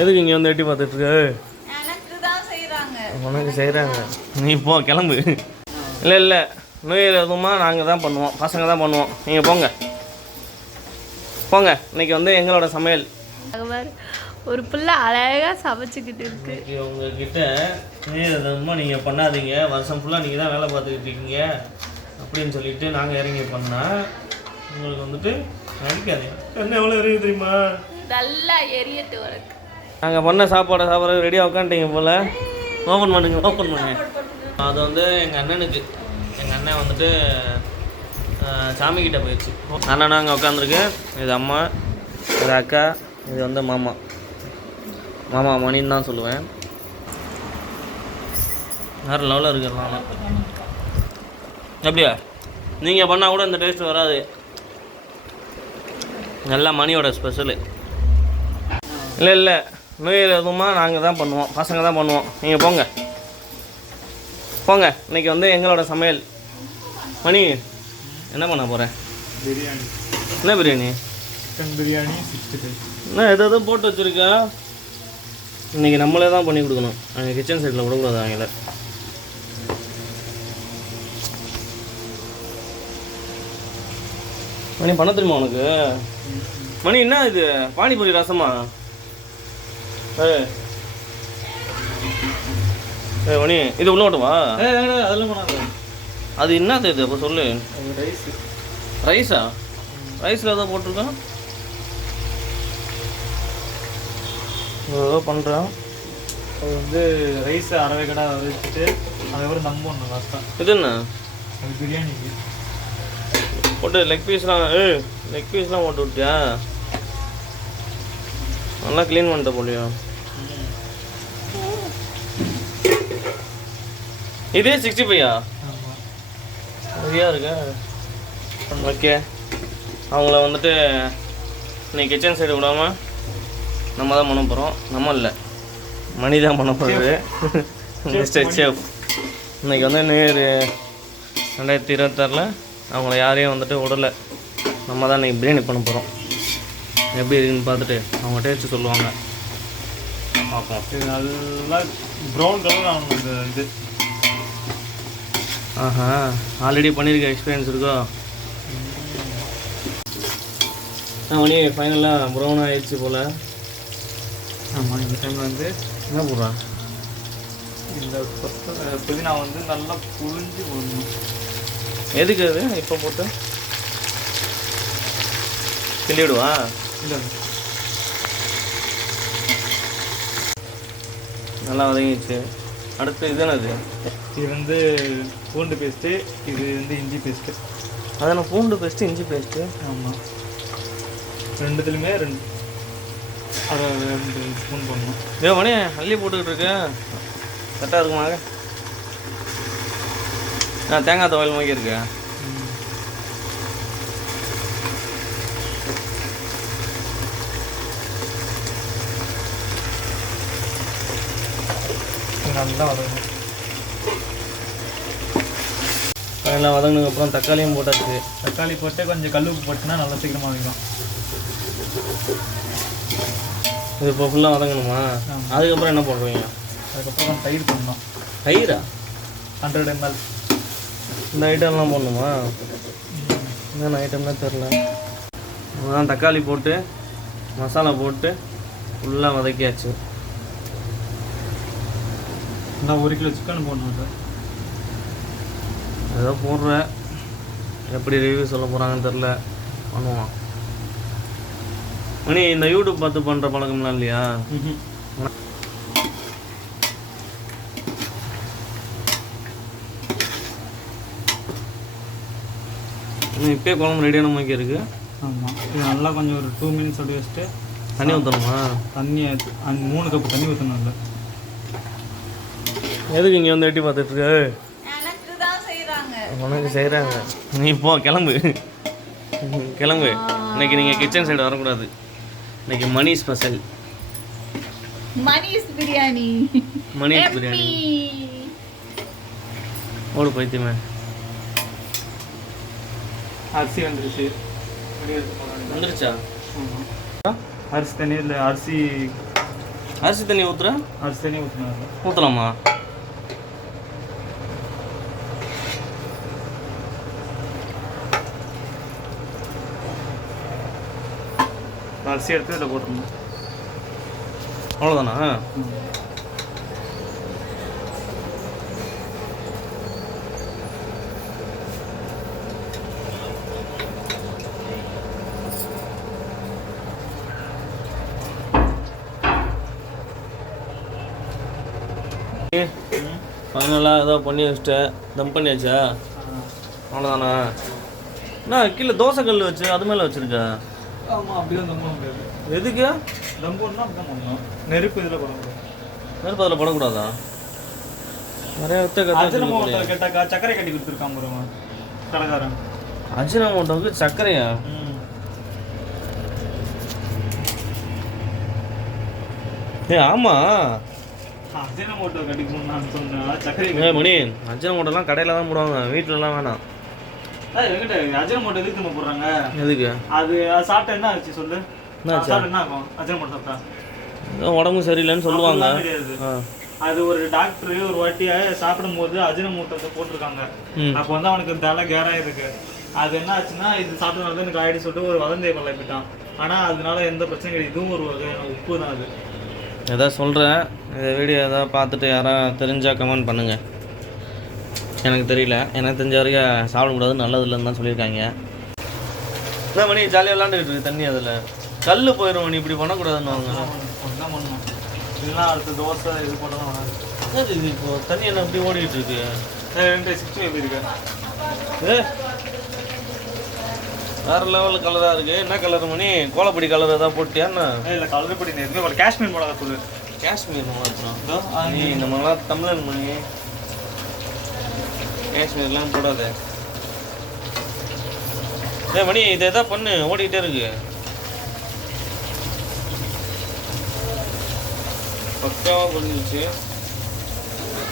எதுக்கு இங்கே வந்து எட்டி பார்த்துட்டு இருக்க உனக்கு செய்கிறாங்க நீ போ கிளம்பு. இல்லை இல்லை. நோயில் எதுவுமா நாங்கள் தான் பண்ணுவோம். பசங்க தான் பண்ணுவோம். நீங்கள் போங்க. போங்க. இன்னைக்கு வந்து எங்களோட சமையல். ஒரு பிள்ளை அழகா சமைச்சுக்கிட்டு இருக்கு. உங்ககிட்ட எதுவுமா நீங்கள் பண்ணாதீங்க. வருஷம் ஃபுல்லாக நீங்கள் தான் வேலை பார்த்துக்கிட்டு இருக்கீங்க. அப்படின்னு சொல்லிட்டு நாங்கள் இறங்கி பண்ணால் உங்களுக்கு வந்துட்டு நடிக்காதீங்க. என்ன எவ்வளோ இருக்கு தெரியுமா நல்லா எரியட்டு உனக்கு. நாங்கள் பண்ண சாப்பாடை சாப்பிட்றது ரெடியாக உட்காந்துட்டீங்க போல். ஓப்பன் பண்ணுங்க ஓப்பன் பண்ணுங்க. அது வந்து எங்கள் அண்ணனுக்கு. எங்கள் அண்ணன் வந்துட்டு சாமிக்கிட்ட போயிடுச்சு. அண்ணன் அங்கே உட்காந்துருக்கு. இது அம்மா இது அக்கா இது வந்து மாமா. மாமா மணின்னு தான் சொல்லுவேன். வேறு லெவலில் இருக்கிறேன் மாமா. எப்படியா? நீங்கள் பண்ணால் கூட இந்த டேஸ்ட் வராது. நல்லா மணியோட ஸ்பெஷலு இல்லை இல்லை. நோயில் எதுவுமா? நாங்கள் தான் பண்ணுவோம். பசங்க தான் பண்ணுவோம். நீங்கள் போங்க. போங்க. இன்னைக்கு வந்து எங்களோட சமையல். மணி என்ன பண்ண போகிறேன் பிரியாணி. என்ன biryani? Chicken biryani sixty five. என்ன எது எதோ போட்டு வச்சுருக்கா? இன்னைக்கு நம்மளே தான் பண்ணி கொடுக்கணும். அங்கே கிச்சன் சைடில் விடக்கூடாது அவங்கள. மணி பண்ண தெரியுமா உனக்கு? மணி என்ன இது? பானிபூரி ரசமா? ஏய். ஏய் மணி இது உள்ள ஓட்டுவா அதெல்லாம் பண்ணாது அது என்னது இது? அப்போ சொல்லு. ரைஸ். ரைஸா? ரைஸில் ஏதோ போட்டிருக்கான் ஏதோ பண்ணுறான் அது வந்து ரைஸ் அரை கடை வச்சுட்டு அதுக்கப்புறம் தம் பண்ணணும் லாஸ்ட்டாக இது என்ன? அது பிரியாணிக்கு. போட்டு லெக் பீஸ்லாம் ஏ லெக் பீஸ்லாம் போட்டு விட்டியா? நல்லா க்ளீன் பண்ணிட்ட போலியா. இதே சிக்ஸ்டி ஃபைவா நிறையா இருக்கா? ஓகே அவங்கள வந்துட்டு இன்னைக்கு கிச்சன் சைடு விடாமல் நம்ம தான் பண்ண போகிறோம் நம்ம இல்லை. மணி தான் பண்ண போகிறது மிஸ்டர் செஃப் இன்னைக்கு வந்து நியூ இயர் ரெண்டாயிரத்தி இருபத்தாறில் அவங்கள யாரையும் வந்துட்டு விடலை. நம்ம தான் இன்னைக்கு பிரியாணி பண்ண போகிறோம் எப்படி இருக்குன்னு பார்த்துட்டு அவங்க டேஸ்ட்டு சொல்லுவாங்க. பார்ப்போம். இது நல்லா ப்ரௌன் கலர் ஆகணும் இந்த இது. ஆஹா ஆல்ரெடி பண்ணியிருக்க எக்ஸ்பீரியன்ஸ் இருக்கோ? மணி ஃபைனலாக ப்ரௌன் ஆயிடுச்சு போல். ஆமாம் இந்த டைமில் வந்து என்ன போடுறா? இந்த புதினா வந்து நல்லா புழிஞ்சு போடணும். எதுக்கு அது? இப்போ போட்டு. கிள்ளிவிடுவா இல்லை நல்லா வதங்கிடுச்சு. அடுத்து இது என்னது? இது வந்து பூண்டு பேஸ்ட்டு இது வந்து இஞ்சி பேஸ்ட்டு அதான பூண்டு பேஸ்ட்டு இஞ்சி பேஸ்ட்டு ஆமாம் ரெண்டுத்துலையுமே ரெண்டு அதை ரெண்டு ஸ்பூன் பண்ணணும் ஏ மணி அள்ளி போட்டுக்கிட்டு இருக்க. கரெக்டாக இருக்குமா? ஆ தேங்காய் துவையல் மாதிரி இருக்கு நல்லா வதங்கணும். ஃபைனலாக வதங்கினதுக்கப்புறம் தக்காளியும் போட்டாச்சு. தக்காளி போட்டு கொஞ்சம் கல் உப்பு போட்டுனா நல்லா சீக்கிரமாக வதங்கும் இது இப்போ ஃபுல்லாக வதங்கணுமா. அதுக்கப்புறம் என்ன பண்ணுறீங்க அதுக்கப்புறம் தயிர் பண்ணணும் தயிரா? ஹண்ட்ரட் எம்எல் இந்த ஐட்டம்லாம் போடணுமா? என்னென்ன ஐட்டம்னே தெரில அதான் தக்காளி போட்டு மசாலா போட்டு ஃபுல்லாக வதக்கியாச்சு. நான் ஒரு கிலோ சிக்கன் போடணும் சார். ஏதோ போடுறேன். எப்படி ரிவ்யூ சொல்ல போகிறாங்கன்னு தெரில பண்ணுவான் மணி இந்த யூடியூப் பார்த்து பண்ணுற பழக்கம்லாம் இல்லையா? இப்போயே குழம்பு ரெடியான மாதிரி இருக்குது ஆமாம் இது நல்லா கொஞ்சம் ஒரு டூ மினிட்ஸ் அப்படி வச்சுட்டு தண்ணி ஊற்றணுமா தண்ணி மூணு கப்பு தண்ணி ஊற்றணும் இல்லை எதுக்கு இங்கே வந்து எட்டி பார்த்துட்டு இருக்க? எனக்கு தான் செய்றாங்க. உனக்கு செய்கிறாங்க நீ போ கிளம்பு. கிளம்பு. இன்னைக்கு நீங்கள் கிச்சன் சைடு வரக்கூடாது. இன்னைக்கு மணி ஸ்பெஷல் மணிஸ் பிரியாணி. மணி பிரியாணி. ஓடு பைத்தியமே. அரிசி வந்துருச்சு. வந்துருச்சா. அரிசி தண்ணி இல்லை அரிசி அரிசி தண்ணி ஊற்றுற அரிசி தண்ணி ஊற்றினாங்க ஊற்றலாமா அரிசி எடுத்து இதில் போட்டுருந்தோம் அவ்வளோதானா ஃபைனலாக ஏதோ பண்ணி வச்சுட்டேன் தம் பண்ணியாச்சா? அவ்வளோதானா என்ன கீழே தோசை கல் வச்சு அது மேலே வச்சுருக்க? ஆமாம் அப்படி தான் தம் பண்ண முடியாது எதுக்கு? தம் போடணும் பண்ணணும் நெருப்பு இதில் பண்ண முடியாது நெருப்பு அதில் பண்ணக்கூடாதா நிறைய அஜினமோட்டோ கேட்டாக்கா சர்க்கரை கட்டி கொடுத்துருக்கான் பாருங்க கடைக்காரன் அஜினமோட்டோவுக்கு சர்க்கரையா? ஏ ஆமாம் அஜினமோட்டோ கட்டி கொடுன்னு சொன்னா சர்க்கரை ஏ மணி அஜினமோட்டோலாம் கடையில் தான் போடுவாங்க. வீட்டிலலாம் வேணாம். அஜினமோட்டோ எதுக்கு நம்ம போடுறாங்க? எதுக்கு? அது சாப்பிட்டா என்ன ஆச்சு சொல்லு? என்ன ஆகும்? அஜினமோட்டோ சாப்பிட்டா? உடம்பு சரியில்லைன்னு சொல்லுவாங்க. அது ஒரு டாக்டர் ஒரு வாட்டிய சாப்பிடும்போது அஜினமோட்டத்தை போட்டிருக்காங்க. அப்போ வந்து அவனுக்கு தலை கேரா இருக்கு. அது என்ன ஆச்சுன்னா இது சாப்பிட்டனால தான் எனக்கு ஆயிடுச்சு சொல்லிட்டு ஒரு வதந்தியை பரப்பிட்டான் ஆனா அதனால எந்த பிரச்சனையும் கிடையாது. இதுவும் ஒரு வகையான உப்பு தான் அது. ஏதாவது சொல்கிறேன் இந்த வீடியோ ஏதாவது பார்த்துட்டு யாராவது தெரிஞ்சால் கமெண்ட் பண்ணுங்கள் எனக்கு தெரியல. எனக்கு தெரிஞ்ச வரைக்கும் சாப்பிடக்கூடாது நல்லது இல்லைன்னு தான் சொல்லியிருக்காங்க. என்ன மணி? ஜாலியாக விளாண்டுக்கிட்டு இருக்கு தண்ணி அதில். கல் போயிடும் மணி இப்படி பண்ணக்கூடாதுன்னு இல்லைன்னா அடுத்த தோசை இது பண்ணலாம் இது இப்போ? தண்ணி என்ன இப்படி ஓடிக்கிட்டு இருக்கு? ரெண்டு சிக்ஸ்டி எப்படி இருக்கு? ஏ? வேற லெவல் கலராக இருக்கு. என்ன கலர் மணி? கோலப்பொடி கலர் ஏதாவது போட்டியா இல்ல கலர் படி காஷ்மீர் மிளகா தூள் காஷ்மீர் ஆ, நீ நம்மளாம் தமிழன் மணி. காஷ்மீர்லாம் போடாத. ஏ மணி இதை எதாவது பண்ணு? ஓடிக்கிட்டே இருக்கு. பக்காவாக பண்ணிடுச்சு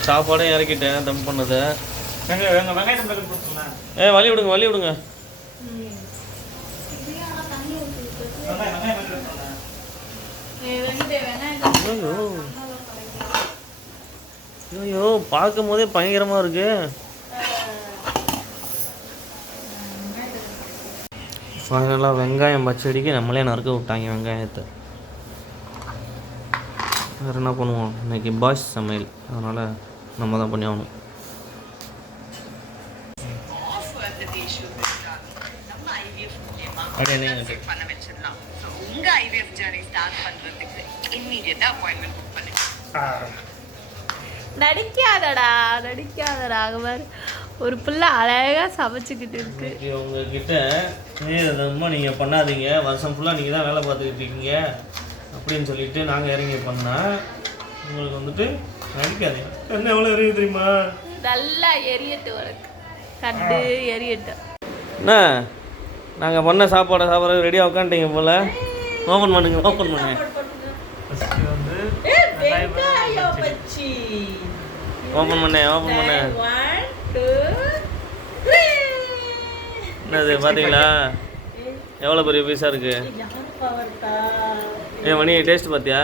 சாப்பாடும் இறக்கிட்டேன் தம் பண்ணதை. ஏ வழி விடுங்க வழி விடுங்க. ஐயோ. பார்க்கும் போதே பயங்கரமாக இருக்கு. ஃபைனலாக வெங்காயம் பச்சடிக்கு நம்மளே நறுக்க விட்டாங்க வெங்காயத்தை. வேறு என்ன பண்ணுவோம்? இன்னைக்கு பாய்ஸ் சமையல். அதனால் நம்ம தான் பண்ணி ஆகணும். நடிக்காதடா நடிக்காதடா பாரு ஒரு பிள்ளை அழகா சமைச்சுக்கிட்டு இருக்கு. உங்ககிட்ட ரொம்ப நீங்கள் பண்ணாதீங்க. வருஷம் ஃபுல்லாக நீங்கள் தான் வேலை பார்த்துக்கிட்டு இருக்கீங்க. அப்படின்னு சொல்லிட்டு நாங்கள் இறங்கி பண்ணால் உங்களுக்கு வந்துட்டு நடிக்காதீங்க. என்ன எவ்வளோ இருக்கு தெரியுமா? நல்லா எரியட்டும் உனக்கு. கண்டு எரியட்டும் என்ன? நாங்கள் பண்ண சாப்பாடை சாப்பிட்றது ரெடியாக உட்காந்துட்டீங்க போல். ஓப்பன் பண்ணுங்க ஓப்பன் பண்ணுங்க. ஃபர்ஸ்ட் வந்து ஓப்பன் பண்ணேன் ஓப்பன் பண்ணேன் என்னது பார்த்தீங்களா எவ்வளோ பெரிய பீஸாக இருக்கு? ஏ மணி டேஸ்ட் பார்த்தியா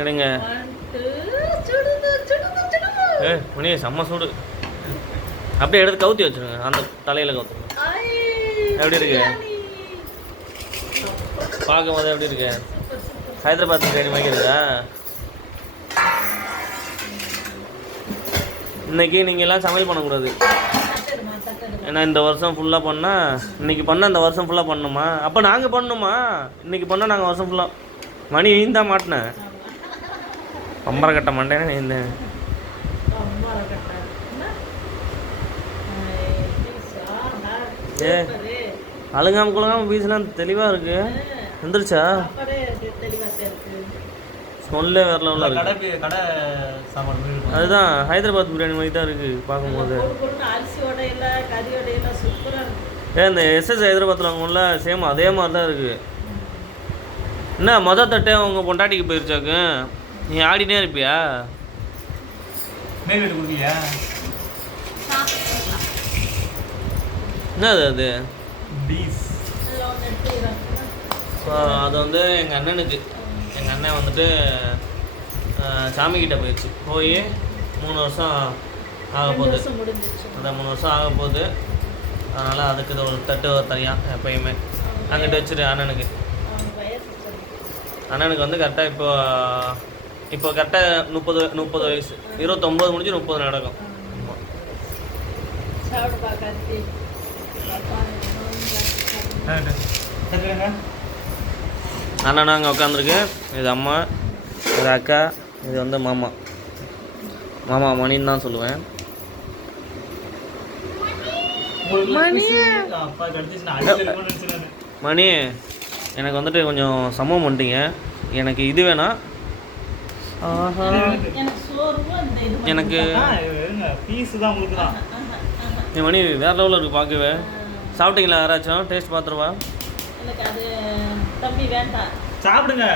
எடுங்க ஏ மணி செம்ம சூடு. அப்படியே எடுத்து கவுத்தி வச்சிருங்க. அந்த தலையில் கவுத்துருங்க. எப்படி இருக்கு? பார்க்கும் போது எப்படி இருக்கு? ஹைதராபாத் பிரியாணி மாதிரி இருக்கா இன்றைக்கி நீங்கள் எல்லாம் சமையல் பண்ணக்கூடாது. ஏன்னா இந்த வருஷம் ஃபுல்லாக பண்ணால் இன்றைக்கி பண்ணால் இந்த வருஷம் ஃபுல்லாக பண்ணணுமா அப்போ நாங்கள் பண்ணணுமா இன்றைக்கி பண்ணால் நாங்கள் வருஷம் ஃபுல்லாக மணி தான் மாட்டினேன். பம்பரை கட்ட மாட்டேன் நீ இந்த ஏ அழுங்காம குழுங்காம பீஸ்லாம் தெளிவாக இருக்குது வந்துருச்சா ஸ்மெல்லே வேற லெவலில் இருக்கு. கடை கடை சாப்பாடு அதுதான் ஹைதராபாத் பிரியாணி மாதிரி தான் இருக்குது பார்க்கும்போது. ஏ இந்த எஸ்எஸ் ஹைதராபாத்தில் வாங்குவோம்ல சேம் அதே மாதிரி தான் இருக்குது என்ன மொதல் தட்டே உங்கள் பொண்டாட்டிக்கு போயிருச்சாக்கு? நீ ஆடினே இருப்பியா? என்னது அது? பீஃப் ஸோ அது வந்து எங்கள் அண்ணனுக்கு. எங்கள் அண்ணன் வந்துட்டு சாமிக்கிட்ட போயிடுச்சு. போய் மூணு வருஷம் ஆக போகுது. அதான் மூணு வருஷம் ஆக போகுது. அதனால் அதுக்கு இது ஒரு தட்டு தனியாக எப்பயுமே. அங்கிட்டு வச்சுரு அண்ணனுக்கு. அண்ணனுக்கு வந்து கரெக்டாக இப்போ இப்போ கரெக்டாக முப்பது முப்பது வயசு. இருபத்தொம்போது முடிஞ்சு முப்பது நடக்கும். ஆமா. அண்ணன் அங்கே உட்காந்துருக்கு இது அம்மா இது அக்கா இது வந்து மாமா. மாமா மணின்னு தான் சொல்லுவேன். மணி எனக்கு வந்துட்டு கொஞ்சம் சமம் பண்ணிட்டீங்க எனக்கு இது வேணாம் ஆஹா. எனக்கு பீஸ் தான் உங்களுக்கு தான் என் மணி வேற லெவலில் இருக்குது பார்க்கவே. சாப்பிட்டீங்களா யாராச்சும்? டேஸ்ட் பார்த்துருவா எனக்கு அது தம்பி வேண்டாம். சாப்பிடுங்க.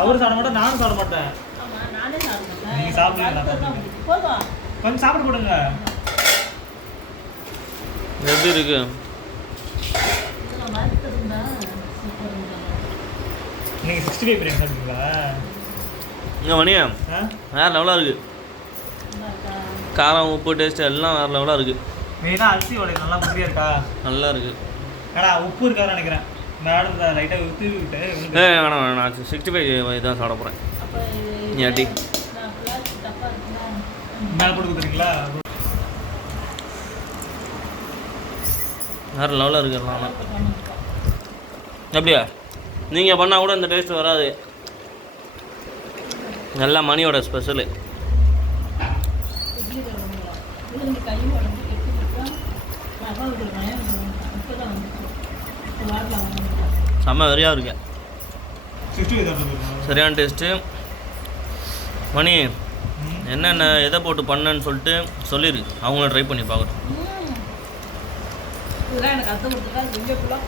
அவரு சாப்பிட மாட்டேன் நானும் சாப்பிட மாட்டேன். ஆமா நானே சாப்பிட மாட்டேன் நீங்க சாப்பிடுங்க, போதும் கொஞ்சம் சாப்பிட போடுங்க. எப்படி இருக்கு? நீங்க சிக்ஸ்டி ஃபைவ் பிரியாணி சாப்பிடுங்களா இங்கே மணியா வேறு லெவலாக இருக்குது காரம் உப்பு டேஸ்ட் எல்லாம் வேறு லெவலாக இருக்குது மெயினாக அரிசி வடை நல்லா முதிரியா இருக்கா? நல்லா இருக்குது ஏடா உப்பு இருக்காதுன்னு நினைக்கிறேன். மேடம் லைட்டாக விட்டு ஏ வேணாம் வேணாம் நான் சிக்ஸ்டி ஃபைவ் இதான் சாப்பிட போகிறேன் நீ அடி. மேலே போட்டு கொடுத்துறீங்களா வேறு லெவலில் இருக்கு எல்லாம் எப்படியா நீங்கள் பண்ணால் கூட இந்த டேஸ்ட் வராது. நல்லா மணியோட ஸ்பெஷலு இட்லி தருவாங்களா இது கை உடம்பு கெட்டு இருக்கா ரவா விடுவேன் இப்போ தான் வந்துச்சு வாரலாம் வந்து செம்ம வெறியாக இருக்கு. சரியான டேஸ்ட்டு மணி என்னென்ன எதை போட்டு பண்ணேன்னு சொல்லிட்டு சொல்லிடு அவங்களும் ட்ரை பண்ணி பார்க்கட்டும். இதெல்லாம் எனக்கு அத்தை கொடுத்துட்டா இங்கே ஃபுல்லாக